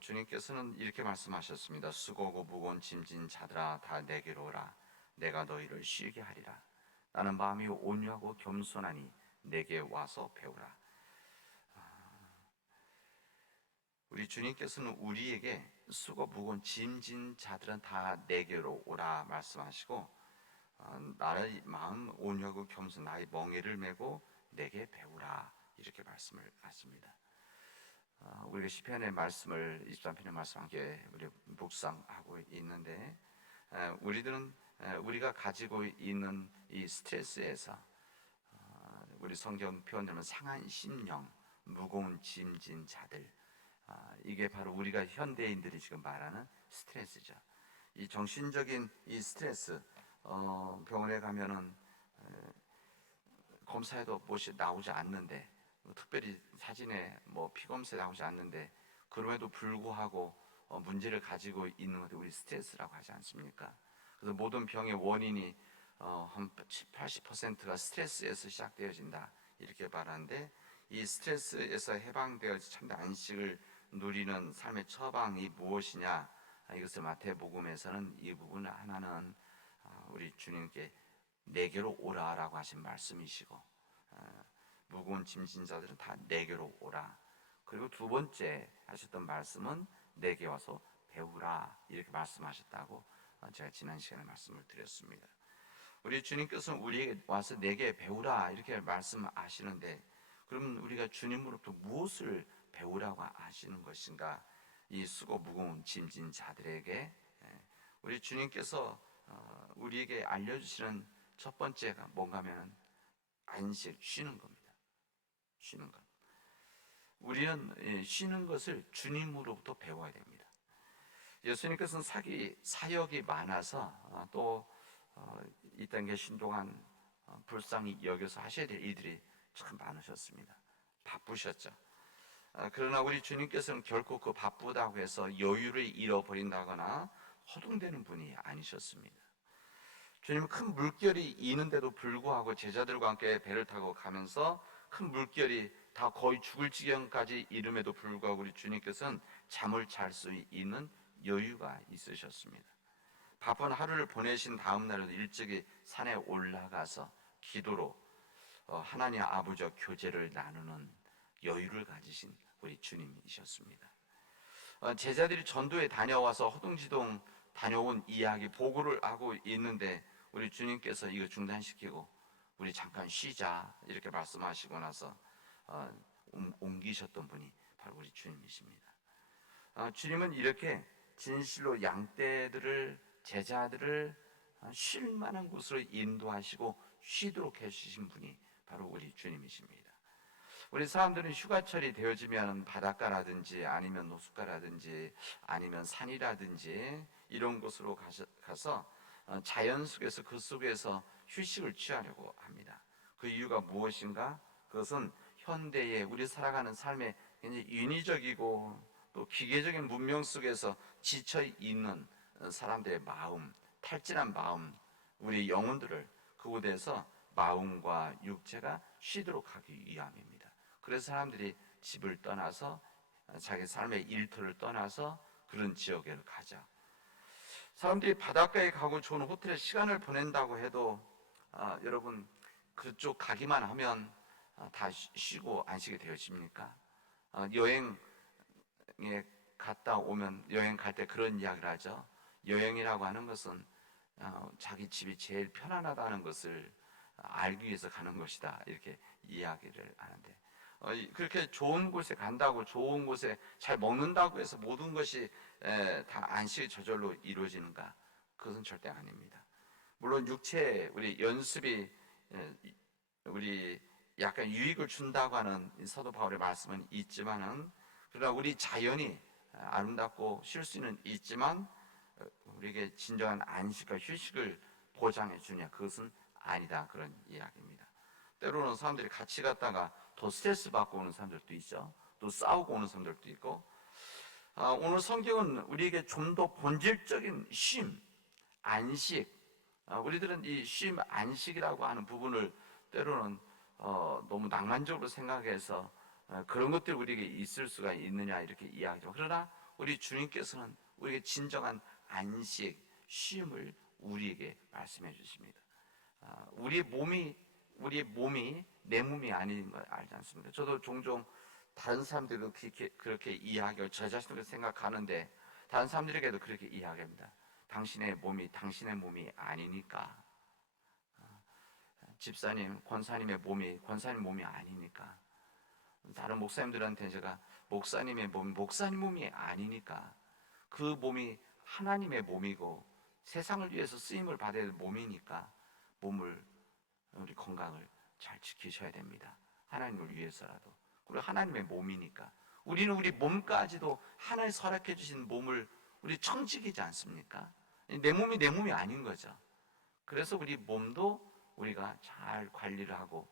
주님께서는 이렇게 말씀하셨습니다. 수고하고 무거운 짐진 자들아 다 내게로 오라. 내가 너희를 쉬게 하리라. 나는 마음이 온유하고 겸손하니 내게 와서 배우라. 우리 주님께서는 우리에게 수고 무거운 짐진 자들은 다 내게로 오라 말씀하시고, 나의 마음 온유하고 겸손, 나의 멍에를 메고 내게 배우라 이렇게 말씀을 하십니다. 우리가 시편의 말씀을 23편의 말씀 함께 우리 묵상하고 있는데, 우리들은 우리가 가지고 있는 이 스트레스에서, 우리 성경 표현되면 상한 심령, 무거운 짐진 자들, 이게 바로 우리가 현대인들이 지금 말하는 스트레스죠. 이 정신적인 이 스트레스, 병원에 가면은 검사에도 무엇이 나오지 않는데, 특별히 사진에 피검사에 나오지 않는데, 그럼에도 불구하고 문제를 가지고 있는 것이 우리 스트레스라고 하지 않습니까? 그래서 모든 병의 원인이 한 80%가 스트레스에서 시작되어진다 이렇게 말하는데, 이 스트레스에서 해방되어 참된 안식을 누리는 삶의 처방이 무엇이냐, 이것을 마태복음에서는 이 부분 하나는 우리 주님께 내게로 오라라고 하신 말씀이시고, 무거운 짐진 자들은 다 내게로 오라. 그리고 두 번째 하셨던 말씀은 내게 와서 배우라 이렇게 말씀하셨다고 제가 지난 시간에 말씀을 드렸습니다. 우리 주님께서는 우리에게 와서 내게 배우라 이렇게 말씀하시는데, 그러면 우리가 주님으로부터 무엇을 배우라고 하시는 것인가? 이 수고 무거운 짐진 자들에게 우리 주님께서 우리에게 알려주시는 첫 번째가 뭔가 하면 안식, 쉬는 겁니다. 쉬는 것. 우리는 쉬는 것을 주님으로부터 배워야 됩니다. 예수님께서는 사역이 많아서 또 이 땅에 계신 동안 불쌍히 여겨서 하셔야 될 일들이 참 많으셨습니다. 바쁘셨죠. 그러나 우리 주님께서는 결코 그 바쁘다고 해서 여유를 잃어버린다거나 허둥대는 분이 아니셨습니다. 주님은 큰 물결이 있는데도 불구하고 제자들과 함께 배를 타고 가면서 큰 물결이 다 거의 죽을 지경까지 이름에도 불구하고 우리 주님께서는 잠을 잘 수 있는 여유가 있으셨습니다. 바쁜 하루를 보내신 다음 날에도 일찍이 산에 올라가서 기도로 하나님 아버지와 교제를 나누는 여유를 가지신 우리 주님이셨습니다. 제자들이 전도에 다녀와서 허둥지둥 다녀온 이야기 보고를 하고 있는데, 우리 주님께서 이거 중단시키고 우리 잠깐 쉬자 이렇게 말씀하시고 나서 옮기셨던 분이 바로 우리 주님이십니다. 주님은 이렇게 진실로 양떼들을, 제자들을 쉴 만한 곳으로 인도하시고 쉬도록 해주신 분이 바로 우리 주님이십니다. 우리 사람들은 휴가철이 되어지면 바닷가라든지 아니면 노숙가라든지 아니면 산이라든지 이런 곳으로 가서 자연 속에서, 그 속에서 휴식을 취하려고 합니다. 그 이유가 무엇인가? 그것은 현대의 우리 살아가는 삶의 굉장히 인위적이고 또 기계적인 문명 속에서 지쳐 있는 사람들의 마음, 탈진한 마음, 우리 영혼들을 그곳에서 마음과 육체가 쉬도록 하기 위함입니다. 그래서 사람들이 집을 떠나서 자기 삶의 일터를 떠나서 그런 지역에 가죠. 사람들이 바닷가에 가고 좋은 호텔에 시간을 보낸다고 해도 여러분 그쪽 가기만 하면 다 쉬고 안식이 되어집니까? 여행에 갔다 오면 여행 갈 때 그런 이야기를 하죠. 여행이라고 하는 것은 자기 집이 제일 편안하다는 것을 알기 위해서 가는 것이다 이렇게 이야기를 하는데, 그렇게 좋은 곳에 간다고, 좋은 곳에 잘 먹는다고 해서 모든 것이 다 안식이 저절로 이루어지는가? 그것은 절대 아닙니다. 물론 육체 우리 연습이 우리 약간 유익을 준다고 하는 사도 바울의 말씀은 있지만은, 그러나 우리 자연이 아름답고 쉴 수는 있지만 우리에게 진정한 안식과 휴식을 보장해 주냐? 그것은 아니다, 그런 이야기입니다. 때로는 사람들이 같이 갔다가 더 스트레스 받고 오는 사람들도 있죠. 또 싸우고 오는 사람들도 있고, 오늘 성경은 우리에게 좀 더 본질적인 쉼, 안식, 우리들은 이 쉼, 안식이라고 하는 부분을 때로는 너무 낭만적으로 생각해서 그런 것들이 우리에게 있을 수가 있느냐 이렇게 이야기하죠. 그러나 우리 주님께서는 우리에게 진정한 안식, 쉼을 우리에게 말씀해 주십니다. 우리의 몸이 내 몸이 아닌 걸 알지 않습니까? 저도 종종 다른 사람들도 그렇게 이야기를 저 자신으로 생각하는데 다른 사람들에게도 그렇게 이야기합니다. 당신의 몸이 당신의 몸이 아니니까. 집사님, 권사님의 몸이 권사님 몸이 아니니까. 다른 목사님들한테 제가 목사님의 몸, 목사님 몸이 아니니까 그 몸이 하나님의 몸이고 세상을 위해서 쓰임을 받아야 될 몸이니까 우리 건강을 잘 지키셔야 됩니다. 하나님을 위해서라도. 그리고 하나님의 몸이니까 우리는 우리 몸까지도 하나님 허락해 주신 몸을 우리 청지기지 않습니까? 내 몸이 내 몸이 아닌 거죠. 그래서 우리 몸도 우리가 잘 관리를 하고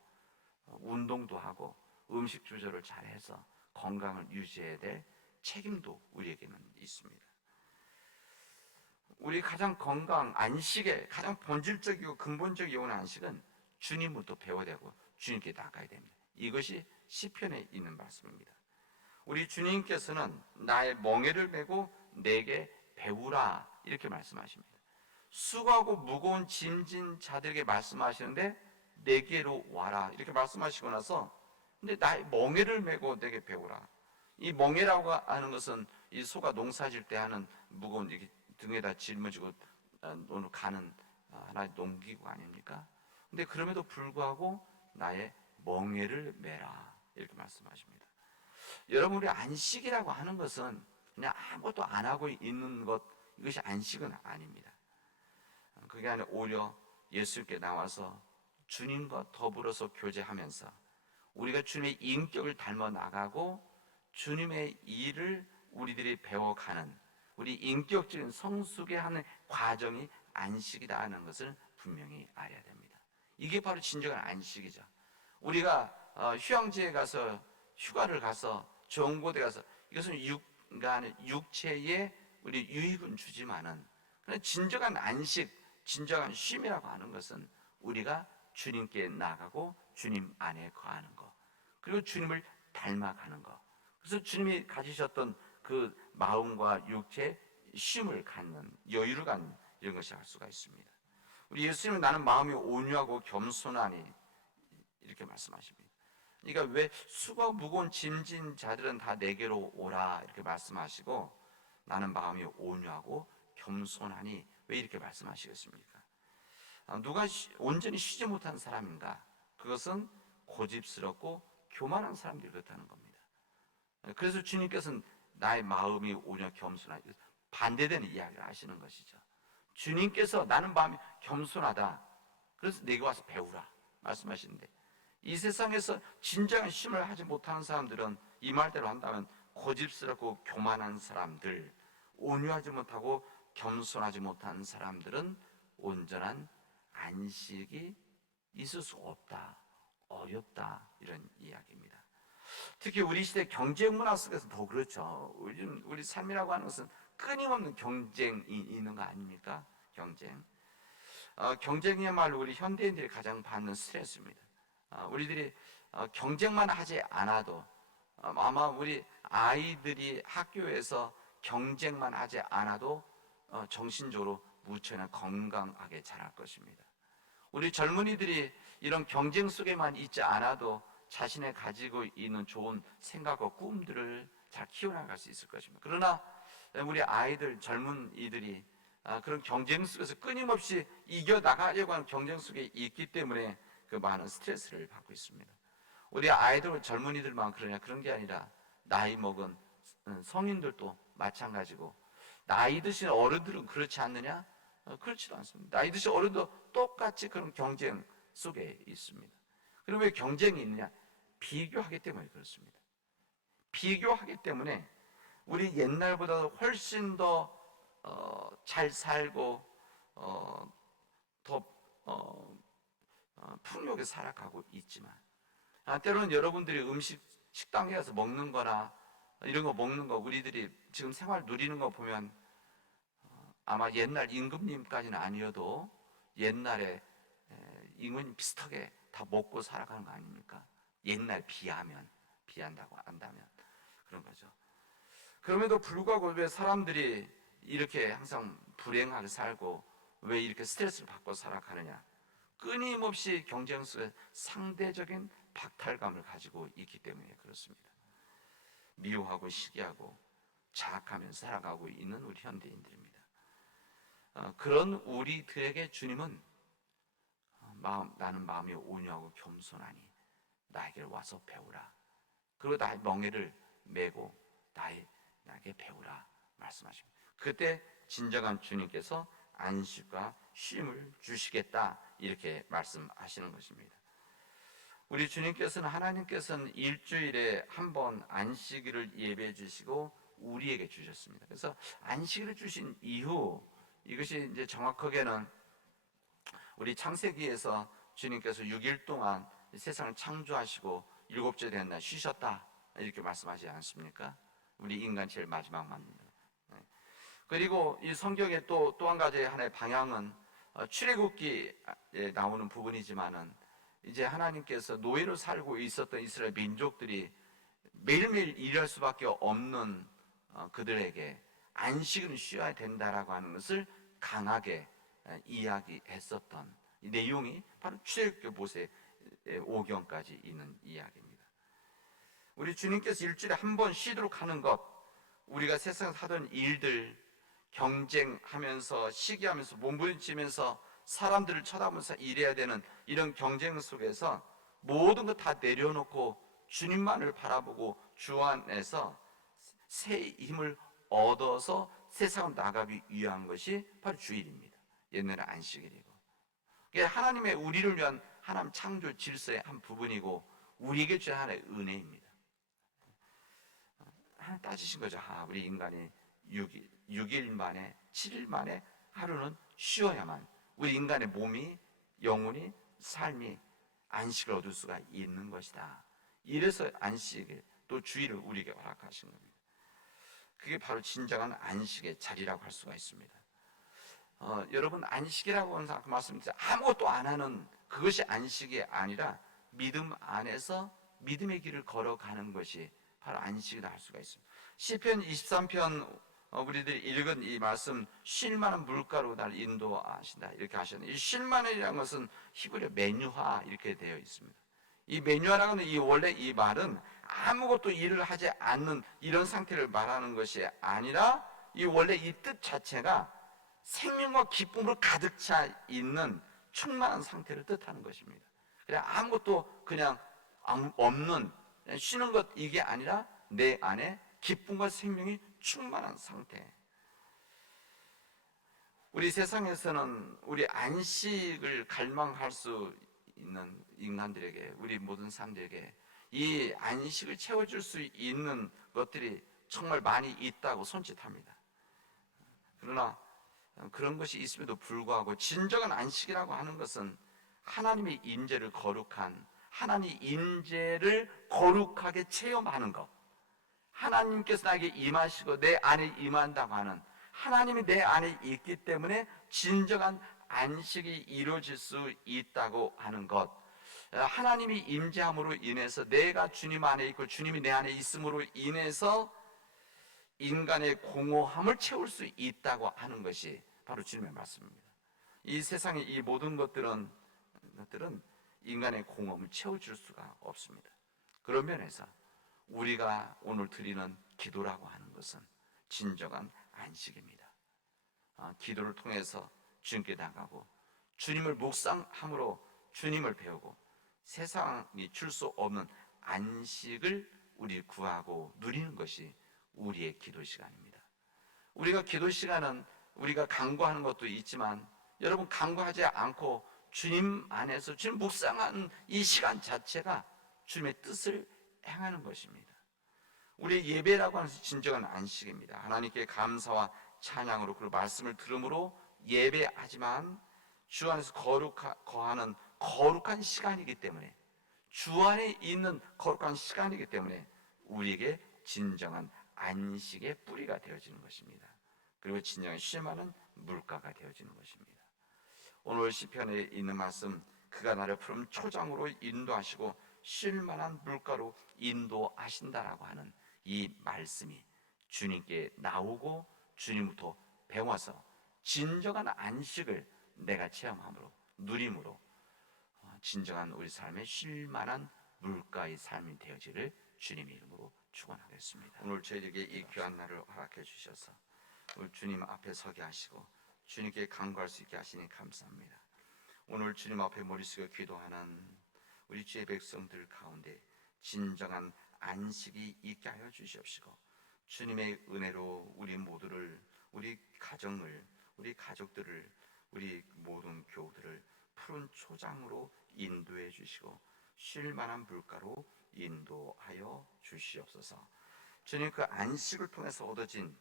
운동도 하고 음식 조절을 잘 해서 건강을 유지해야 될 책임도 우리에게는 있습니다. 우리 가장 건강, 안식의 가장 본질적이고 근본적인 영혼 안식은 주님으로부터 배워야 되고 주님께 나가야 됩니다. 이것이 시편에 있는 말씀입니다. 우리 주님께서는 나의 멍에를 메고 내게 배우라 이렇게 말씀하십니다. 수고하고 무거운 짐진 자들에게 말씀하시는데 내게로 와라 이렇게 말씀하시고 나서 근데 나의 멍에를 메고 내게 배우라. 이 멍에라고 하는 것은 이 소가 농사질 때 하는 무거운 이렇게 등에다 짊어지고 가는 하나의 농기구 아닙니까? 근데 그럼에도 불구하고 나의 멍에를 메라 이렇게 말씀하십니다. 여러분 우리 안식이라고 하는 것은 그냥 아무것도 안 하고 있는 것 이것이 안식은 아닙니다. 그게 아니라 오히려 예수께 나와서 주님과 더불어서 교제하면서 우리가 주님의 인격을 닮아 나가고 주님의 일을 우리들이 배워가는 우리 인격적인 성숙의 하는 과정이 안식이다 하는 것을 분명히 알아야 됩니다. 이게 바로 진정한 안식이죠. 우리가 휴양지에 가서 휴가를 가서 좋은 곳에 가서 이것은 육체에 우리 유익은 주지만은 진정한 안식, 진정한 쉼이라고 하는 것은 우리가 주님께 나가고 주님 안에 거하는 것 그리고 주님을 닮아가는 것 그래서 주님이 가지셨던 그 마음과 육체의 쉼을 갖는 여유를 갖는 이런 것이 할 수가 있습니다. 우리 예수님은 나는 마음이 온유하고 겸손하니 이렇게 말씀하십니다. 그러니까 왜 수고 무거운 짐진 자들은 다 내게로 오라 이렇게 말씀하시고 나는 마음이 온유하고 겸손하니 왜 이렇게 말씀하시겠습니까? 누가 온전히 쉬지 못한 사람인가? 그것은 고집스럽고 교만한 사람들이 그렇다는 겁니다. 그래서 주님께서는 나의 마음이 오히려 겸손하다 반대되는 이야기를 하시는 것이죠. 주님께서 나는 마음이 겸손하다 그래서 내게 와서 배우라 말씀하시는데 이 세상에서 진정한 쉼을 하지 못하는 사람들은 이 말대로 한다면 고집스럽고 교만한 사람들 온유하지 못하고 겸손하지 못한 사람들은 온전한 안식이 있을 수 없다 어렵다 이런 이야기입니다. 특히 우리 시대 경쟁 문화 속에서 더 그렇죠. 우리 삶이라고 하는 것은 끊임없는 경쟁이 있는 거 아닙니까? 경쟁이야말로 우리 현대인들이 가장 받는 스트레스입니다. 우리들이 경쟁만 하지 않아도 아마 우리 아이들이 학교에서 경쟁만 하지 않아도 정신적으로 무척이나 건강하게 자랄 것입니다. 우리 젊은이들이 이런 경쟁 속에만 있지 않아도 자신의 가지고 있는 좋은 생각과 꿈들을 잘 키워나갈 수 있을 것입니다. 그러나 우리 아이들, 젊은이들이 그런 경쟁 속에서 끊임없이 이겨나가려고 하는 경쟁 속에 있기 때문에 그 많은 스트레스를 받고 있습니다. 우리 아이들, 젊은이들만 그런 게 아니라 나이 먹은 성인들도 마찬가지고 나이 드신 어른들은 그렇지 않느냐? 그렇지도 않습니다. 나이 드신 어른도 똑같이 그런 경쟁 속에 있습니다. 그럼 왜 경쟁이 있느냐? 비교하기 때문에 그렇습니다. 비교하기 때문에 우리 옛날보다 훨씬 더 잘 살고 더 풍요하게 살아가고 있지만 때로는 여러분들이 식당에 가서 먹는 거나 이런 거 먹는 거 우리들이 지금 생활 누리는 거 보면 아마 옛날 임금님까지는 아니어도 옛날에 임금님 비슷하게 다 먹고 살아가는 거 아닙니까? 옛날 비하면 피한다고 한다면 그런 거죠. 그럼에도 불구하고 왜 사람들이 이렇게 항상 불행하게 살고 왜 이렇게 스트레스를 받고 살아가느냐? 끊임없이 경쟁 속에 상대적인 박탈감을 가지고 있기 때문에 그렇습니다. 미워하고 시기하고 자학하며 살아가고 있는 우리 현대인들입니다. 그런 우리들에게 주님은 나는 마음이 온유하고 겸손하니 나에게 와서 배우라. 그리고 나의 멍에를 메고 나에게 배우라 말씀하십니다. 그때 진정한 주님께서 안식과 쉼을 주시겠다 이렇게 말씀하시는 것입니다. 우리 주님께서는 하나님께서는 일주일에 한 번 안식일을 예배해 주시고 우리에게 주셨습니다. 그래서 안식일을 주신 이후 이것이 이제 정확하게는 우리 창세기에서 주님께서 6일 동안 세상을 창조하시고 일곱째 된 날 쉬셨다 이렇게 말씀하지 않습니까? 우리 인간 제일 마지막 만듭니다. 그리고 이 성경의 또 한 가지 하나의 방향은 출애굽기에 나오는 부분이지만은 이제 하나님께서 노예로 살고 있었던 이스라엘 민족들이 매일매일 일할 수밖에 없는 그들에게 안식은 쉬어야 된다라고 하는 것을 강하게 이야기했었던 이 내용이 바로 출애굽기 모세 5경까지 있는 이야기입니다. 우리 주님께서 일주일에 한 번 쉬도록 하는 것, 우리가 세상에서 하던 일들, 경쟁하면서 시기하면서 몸부림치면서 사람들을 쳐다보면서 일해야 되는 이런 경쟁 속에서 모든 것 다 내려놓고 주님만을 바라보고 주 안에서 새 힘을 얻어서 세상을 나가기 위한 것이 바로 주일입니다. 옛날에 안식일이고, 하나님의 우리를 위한 하나님 창조 질서의 한 부분이고 우리에게 주신 하나의 은혜입니다. 하나 따지신 거죠. 우리 인간이 6일 만에 7일 만에 하루는 쉬어야만 우리 인간의 몸이 영혼이 삶이 안식을 얻을 수가 있는 것이다. 이래서 안식일 또 주일을 우리에게 허락하신 겁니다. 그게 바로 진정한 안식의 자리라고 할 수가 있습니다. 여러분 안식이라고 하는 말씀드렸죠. 아무것도 안 하는 그것이 안식이 아니라 믿음 안에서 믿음의 길을 걸어가는 것이 바로 안식이라 할 수가 있습니다. 시편 23편 우리들이 읽은 이 말씀 쉴 만한 물가로 날 인도하신다 이렇게 하셨는데 이 쉴 만한이라는 것은 히브리어 메뉴하 이렇게 되어 있습니다. 이 메뉴하라는 이 원래 이 말은 아무것도 일을 하지 않는 이런 상태를 말하는 것이 아니라 이 원래 이 뜻 자체가 생명과 기쁨으로 가득 차 있는 충만한 상태를 뜻하는 것입니다. 그냥 아무것도 그냥 없는 쉬는 것 이게 아니라 내 안에 기쁨과 생명이 충만한 상태. 우리 세상에서는 우리 안식을 갈망할 수 있는 인간들에게 우리 모든 사람들에게 이 안식을 채워줄 수 있는 것들이 정말 많이 있다고 손짓합니다. 그러나 그런 것이 있음에도 불구하고 진정한 안식이라고 하는 것은 하나님의 임재를 거룩한 하나님의 임재를 거룩하게 체험하는 것, 하나님께서 나에게 임하시고 내 안에 임한다고 하는 하나님이 내 안에 있기 때문에 진정한 안식이 이루어질 수 있다고 하는 것, 하나님이 임재함으로 인해서 내가 주님 안에 있고 주님이 내 안에 있음으로 인해서 인간의 공허함을 채울 수 있다고 하는 것이 바로 주님의 말씀입니다. 이 세상의 이 모든 것들은 인간의 공허함을 채워줄 수가 없습니다. 그런 면에서 우리가 오늘 드리는 기도라고 하는 것은 진정한 안식입니다. 기도를 통해서 주님께 나가고 주님을 묵상함으로 주님을 배우고 세상이 줄 수 없는 안식을 우리 구하고 누리는 것이 우리의 기도 시간입니다. 우리가 기도 시간은 우리가 간구하는 것도 있지만 여러분 간구하지 않고 주님 안에서 주님 묵상하는 이 시간 자체가 주님의 뜻을 행하는 것입니다. 우리의 예배라고 하는 것이 진정한 안식입니다. 하나님께 감사와 찬양으로 그 말씀을 들음으로 예배하지만 주 안에서 거하는 거룩한 시간이기 때문에 주 안에 있는 거룩한 시간이기 때문에 우리에게 진정한 안식의 뿌리가 되어지는 것입니다. 그리고 진정한 쉴 만한 물가가 되어지는 것입니다. 오늘 시편에 있는 말씀 그가 나를 푸른 초장으로 인도하시고 쉴만한 물가로 인도하신다라고 하는 이 말씀이 주님께 나오고 주님부터 배워서 진정한 안식을 내가 체험함으로 누림으로 진정한 우리 삶의 쉴만한 물가의 삶이 되어지를 주님의 이름으로 축원하겠습니다. 오늘 저희에게 이 귀한 날을 허락해 주셔서 오늘 주님 앞에 서게 하시고 주님께 간구할 수 있게 하시니 감사합니다. 오늘 주님 앞에 머리 숙여 기도하는 우리 주의 백성들 가운데 진정한 안식이 있게 하여 주시옵시고 주님의 은혜로 우리 모두를, 우리 가정을, 우리 가족들을, 우리 모든 교우들을 푸른 초장으로 인도해 주시고 쉴만한 물가로 인도하여 주시옵소서. 주님, 그 안식을 통해서 얻어진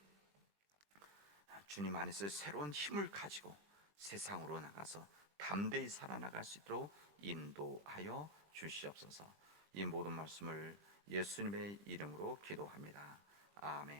주님 안에서 새로운 힘을 가지고 세상으로 나가서 담대히 살아나갈 수 있도록 인도하여 주시옵소서. 이 모든 말씀을 예수님의 이름으로 기도합니다. 아멘.